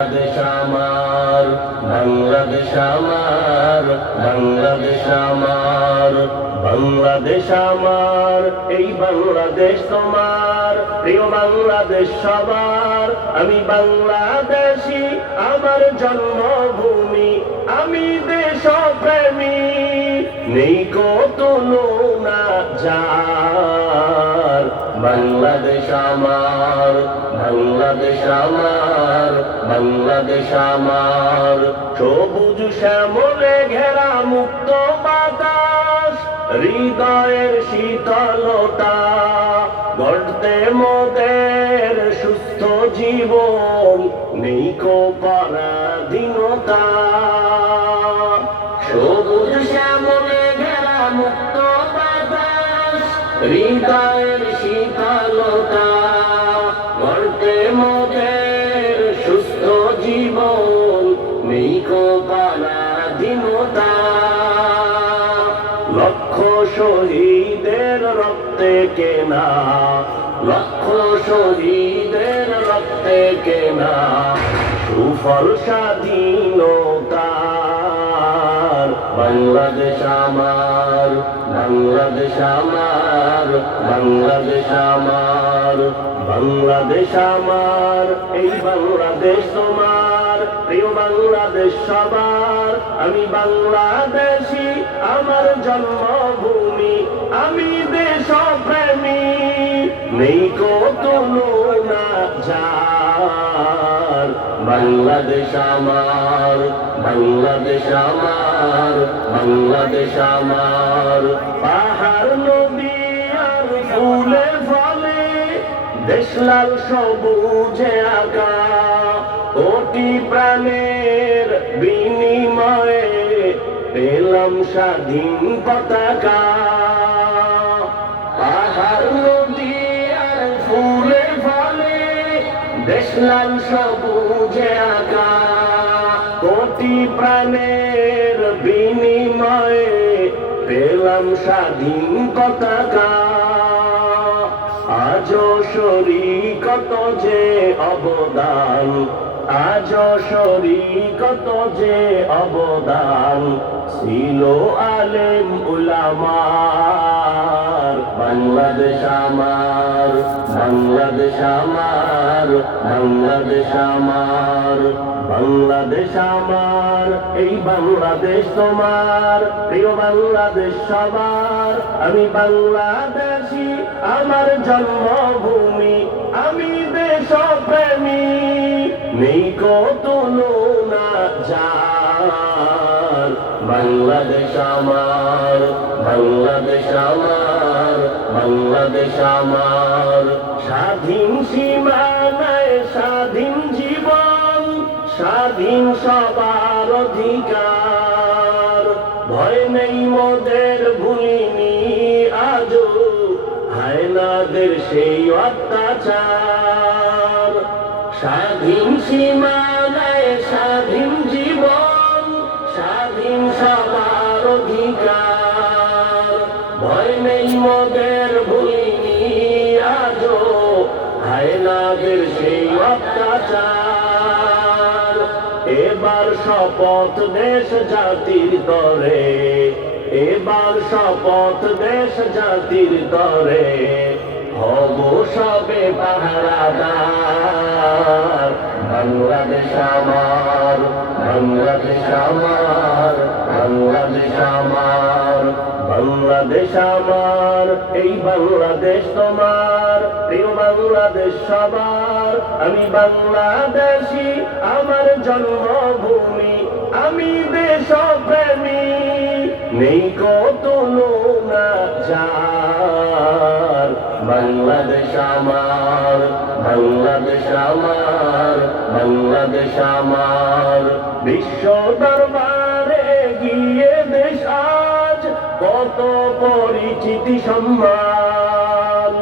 বাংলাদেশ আমার, বাংলাদেশ আমার, বাংলাদেশ আমার, বাংলাদেশ আমার, এই বাংলাদেশ তোমার, প্রিয় বাংলাদেশ সবার। আমি বাংলাদেশী, আমার জন্মভূমি, আমি দেশপ্রেমী, নেই কো তুলনা যার। বাংলাদেশ আমার, বাংলাদেশ আমার, বাংলাদেশ আমার, সবুজ শ্যামলে ঘেরা মুক্ত বাতাস, হৃদয়ের শীতলতা, গড়তে মোদের সুস্থ জীবন, নেই কো পরাধীনতা। সবুজ শ্যামলে ঘেরা মুক্ত বাতাস, হৃদয়ের শীতলতা, গড়তে মোদের সুস্থ জীবন, নেই কো পরাধীনতা। লক্ষ শহীদের রক্তে কেনা, লক্ষ শহীদের রক্তে কেনা, সুফল স্বাধীনতার। বাংলাদেশ আমার, বাংলাদেশ আমার, বাংলাদেশ আমার, বাংলাদেশ আমার, এই বাংলাদেশ তোমার, প্রিয় বাংলাদেশ সবার। আমি বাংলাদেশী, আমার জন্মভূমি, আমি দেশপ্রেমী, নেই কো তুলনা যার। বাংলাদেশ আমার, বাংলাদেশ আমার, বাংলাদেশ আমার, পাহাড় নদী আর ফুলে ফলে, দেশ লাল সবুজে আঁকা, কোটি প্রাণের বিনিময়ে পেলাম স্বাধীন পতাকা। পাহাড় নদী আর ফুলে ফলে, দেশ লাল সবুজে আঁকা, কোটি প্রাণের বিনিময়ে পেলাম স্বাধীন পতাকা। আজও শরীকত যে অবদান, আজও শরীকত যে অবদান, ছিল আলেম উলামার। বাংলাদেশ আমার, বাংলাদেশ আমার, বাংলাদেশ আমার, বাংলাদেশ আমার, এই বাংলাদেশ তোমার, প্রিয় বাংলাদেশ সবার। আমি বাংলাদেশী, আমার জন্মভূমি, আমি দেশপ্রেমী, নেই কো তুলনা যার। বাংলাদেশ আমার, বাংলাদেশ আমার, বাংলাদেশ আমার, স্বাধীন সীমানায় স্বাধীন জীবন, স্বাধীন সবার অধিকার। ভয় নেই মোদের, ভুলিনি আজও হায়নাদের সেই অত্যাচার। স্বাধীন সীমানায় স্বাধীন জীবন, স্বাধীন সবার অধিকার। ভয় নেই মোদের, ভুলিনি আজও হায়নাদের সেই অত্যাচার। এবার শপথ দেশ জাতির তরে, এবার শপথ দেশ জাতির তরে, হব সবে পাহারাদার। বাংলাদেশ আমার, বাংলাদেশ আমার, বাংলাদেশ আমার, বাংলাদেশ আমার, এই বাংলাদেশ তোমার, প্রিয় বাংলাদেশ সবার। আমি বাংলাদেশী, আমার জন্মভূমি, আমি দেশপ্রেমী, নেই কো তুলনা যার। বাংলাদেশ আমার, বাংলাদেশ আমার, বাংলাদেশ আমার, বিশ্ব দরবারে গিয়ে দেশ আজ কত পরিচিতি সম্মান।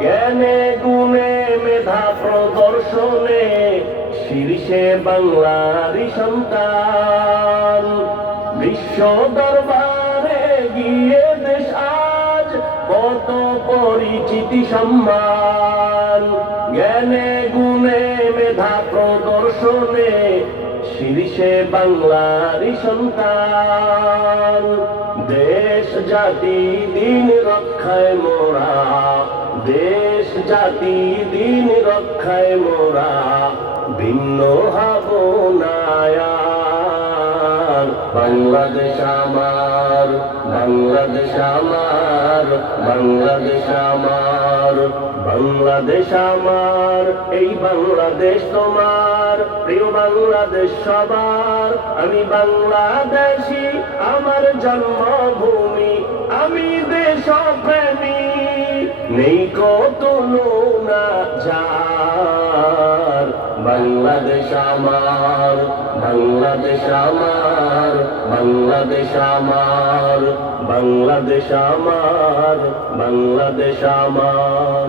জ্ঞানে গুণে মেধা প্রদর্শনে শীর্ষে বাংলারই সন্তান। বিশ্ব দরবারে গিয়ে দেশ আজ কত পরিচিতি সম্মান। জ্ঞানে গুণে মেধা প্রদর্শন দর্শনে শীর্ষে বাংলারই সন্তান। দেশ জাতি দিন রক্ষায় মোরা, দেশ জাতি দিন রক্ষায় মোরা ভিন্ন হব না আর। বাংলাদেশ আমার, বাংলাদেশ আমার, বাংলাদেশ আমার, বাংলাদেশ আমার, এই বাংলাদেশ তোমার, প্রিয় বাংলাদেশ সবার। আমি বাংলাদেশী, আমার জন্মভূমি, আমি দেশপ্রেমী, নেই কত না যার। বাংলাদেশ আমার, বাংলাদেশ আমার, বাংলাদেশ আমার, বাংলাদেশ আমার, বাংলাদেশ আমার।